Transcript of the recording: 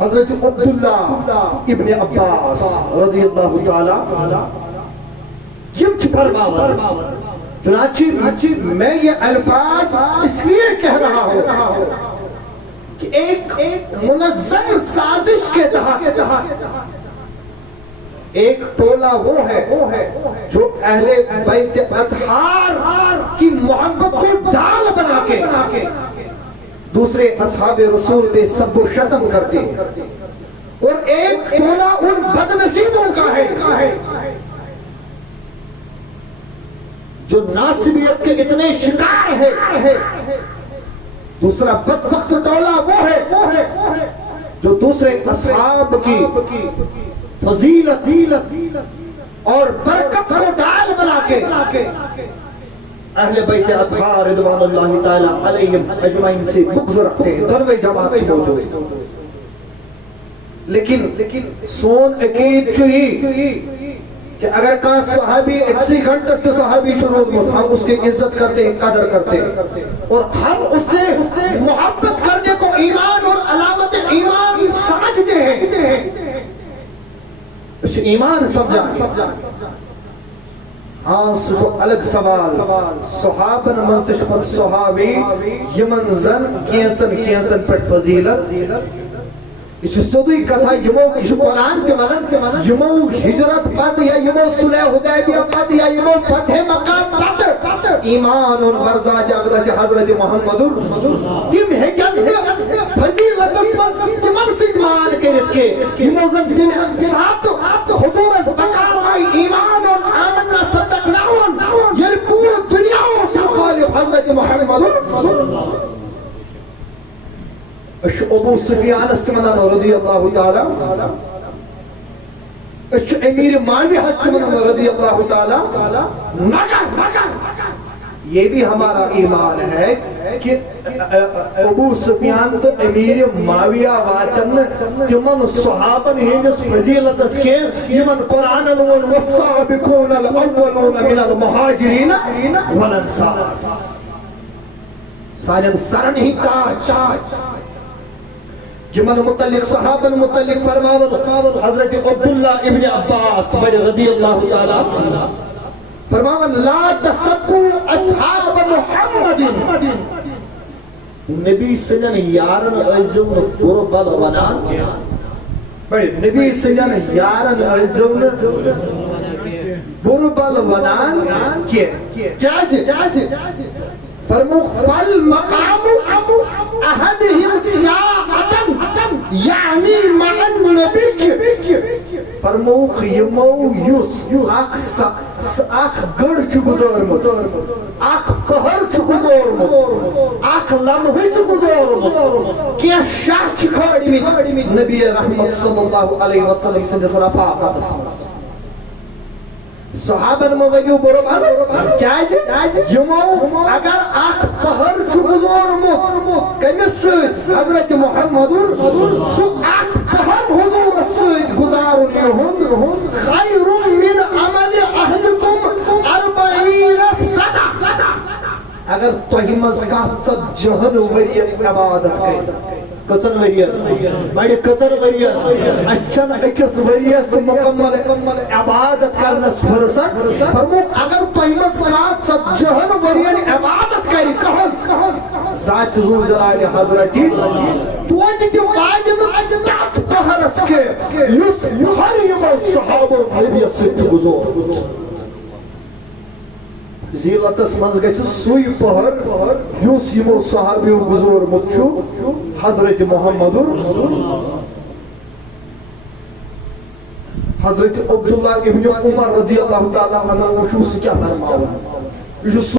حضرت عبداللہ ابن عباس رضی اللہ تعالی یم فرماوا چنانچہ میں یہ الفاظ اس لیے کہہ رہا ہوں کہ ایک منظم سازش کے تحت ایک ٹولہ وہ ہے جو اہل بیت اطہار کی محبت کو ڈال بنا کے دوسرے اصحاب رسول پہ سب و شتم کرتے ہیں، اور ایک ٹولہ ان بدنصیبوں کا ہے جو ناصبیت کے اتنے شکار ہے۔ دوسرا بدبخت ٹولہ وہ ہے جو دوسرے اصحاب کی فضیلت اور برکت کو ڈال بنا کے اہل بیت اطہار رضوان اللہ تعالی علیہم اجمعین سے بغض رکھتے ہیں، دونوں جماعت موجود۔ لیکن سون عقید چوہی کہ اگر کہاں صحابی ایک سی گھنٹے سے صحابی شروع میں ہم اس کی عزت کرتے ہیں، قدر کرتے ہیں، اور ہم اس سے محبت کرنے کو ایمان اور علامت ایمان سمجھتے ہیں۔ اس ایمان سمجھا ہاں سو الگ سوال صحابن مستشفت صحابی یمن زن کینچن پر فضیلت یہ سودی کتھا یہ قرآن کے ونن یمو ہجرت پت یا یمو صلح حدیبیہ پت یا یمو فتح مکہ پت ایمان اور ورزا جاگدہ سے حضرت محمد تم ہکن فضیلت تمن سجمان کرت کے یمو زن تم ساتھ حضور از بکار آئی ایمان اور آمنا صدقناون یہ پور دنیا سے خالف حضرت محمد ابو سفیان استمنان رضی اللہ تعالی امیر معاویہ استمنان رضی اللہ تعالی مگر یہ بھی ہمارا ایمان ہے کہ ابو سفیان تو امیر معاویہ واتن تمن صحابن ہندس فضیلت کے یمن قرآن والسابقون الاولون من المہاجرین والانصار سالم سرن ہی تاج جمن متعلق صحابن متعلق فرماون حضرت عبداللہ ابن عباس رضی اللہ تعالی فرماون لا تسبوا اصحاب محمد نبی سنن یارن عزم قربل ونان نبی سنن یارن عزم قربل ونان کیسے فرمو فالمقام احدهم ساعتن یعنی مع النبی فرمو خیمو یس اخ گڑ چھ گزارمت اخ پہر چھ گزارمت اخ لمحہ چھ گزارمت کیا شاہ چھ کھاڑی نبی رحمت صلی اللہ علیہ وسلم سندس رفاقت اسمس صحابن مویو بربان کیسے یمو اگر اخ پہر چھ گزارمت کمس حضرت محمد سو اخ پہر حضور سید گزارن یہن خیر من عمل احدکم 40 سنہ اگر توہی مزگاہ صد جہن ورین عبادت کئی کچن ورین بڑی کچن ورین اچھن اکس وریس مکمل عبادت کرنس فرصت فرمو اگر توہمس کات صد جہن ورین عبادت کری کہس ذات ذو جلال حضرتی توتی تی واجب تحت پہرس کے یس ہر یمو صحابہ نبی سچ گزور زیلتس منز گئے سوئی پہر یوس یمو صحابیو گزور مچو حضرت محمد حضرت عبداللہ ابن عمر رضی اللہ تعالیٰ عنہ وشو سے کیا فرماؤں